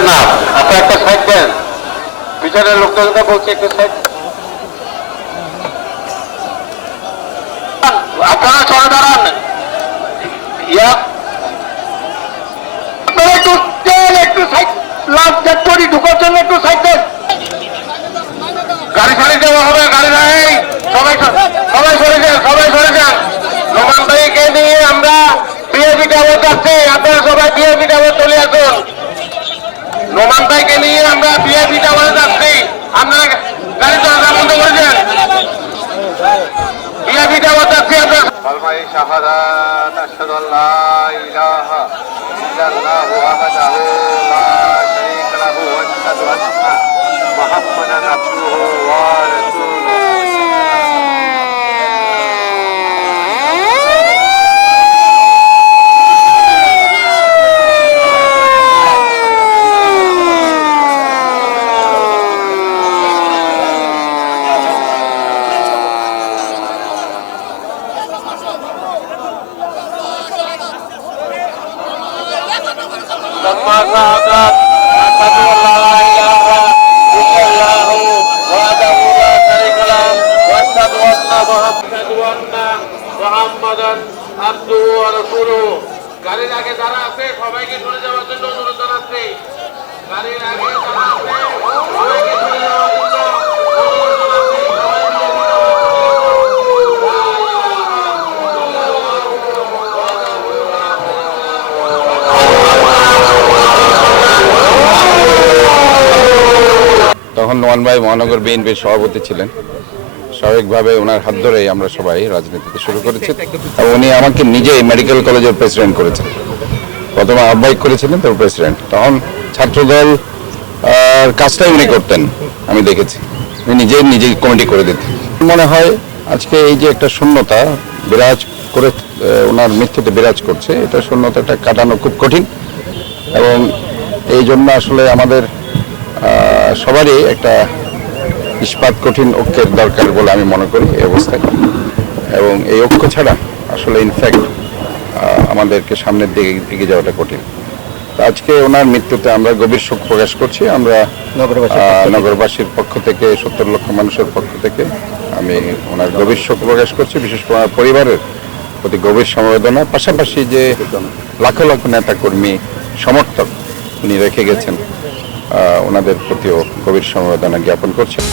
যাবেন না। আপনার একটা সাইড দেন। পিছনের লোকটা বলছে একটু সাইড আপনারা সরে দাঁড়ান। ইয়া। আপনারা একটু একটু সাইড লাভ ঢুকার জন্য একটু সাইড গাড়ি ফাড়ি দেওয়া হবে গাড়ি নাই সবাই সবাই সরে যান সবাই সরে যান নোমান ভাইকে নিয়ে আমরা বিএপি টাওয়ার যাচ্ছি আপনারা সবাই বিএপি টাওয়ার চলে আসুন নোমান ভাইকে নিয়ে আমরা বিএপি টাওয়ারে যাচ্ছি আপনারা গাড়ি চলাচল বন্ধ করে দেন বিএপি টাওয়ার যাচ্ছি আপনারা শাহাদাত আশহাদু আল্লা ইলাহা ইল্লাল্লাহু لما ذهبت أشهد أن لا إله إلا الله وحده لا شريك له وأشهد أن محمدا عبده ورسوله গাড়ির আগে যারা আছে সবাইকে চলে যাওয়ার জন্য অনুরোধ জানাচ্ছি গাড়ির আগে তখন নোমান ভাই মহানগর বিএনপির সভাপতি ছিলেন। স্বাভাবিকভাবে ওনার হাত ধরেই আমরা সবাই রাজনীতিতে শুরু করেছি এবং উনি আমাকে নিজেই মেডিকেল কলেজের প্রেসিডেন্ট করেছেন। প্রথমে আহ্বায়ক করেছিলেন, তারপর প্রেসিডেন্ট। তখন ছাত্রদল কাজটাই উনি করতেন, আমি দেখেছি। উনি নিজেই নিজেই কমিটি করে দিতেন। মনে হয় আজকে এই যে একটা শূন্যতা বিরাজ করে ওনার মৃত্যুতে বিরাজ করছে, এটা শূন্যতাটা কাটানো খুব কঠিন। এবং এই জন্য আসলে আমাদের সবারই একটা ইস্পাত কঠিন ঐক্যের দরকার বলে আমি মনে করি এই অবস্থায়। এবং এই ঐক্য ছাড়া আসলে ইনফ্যাক্ট আমাদেরকে সামনের দিকে এগিয়ে যাওয়াটা কঠিন। তো আজকে ওনার মৃত্যুতে আমরা গভীর শোক প্রকাশ করছি। আমরা নগরবাসীর পক্ষ থেকে। সত্তর লক্ষ মানুষের পক্ষ থেকে আমি ওনার গভীর শোক প্রকাশ করছি। বিশেষ করে ওনার পরিবারের প্রতি গভীর সমবেদনা। পাশাপাশি যে লাখো লাখো নেতা কর্মী সমর্থক উনি রেখে গেছেন। ওনাদের প্রতিও গভীর সমবেদনা জ্ঞাপন করছেন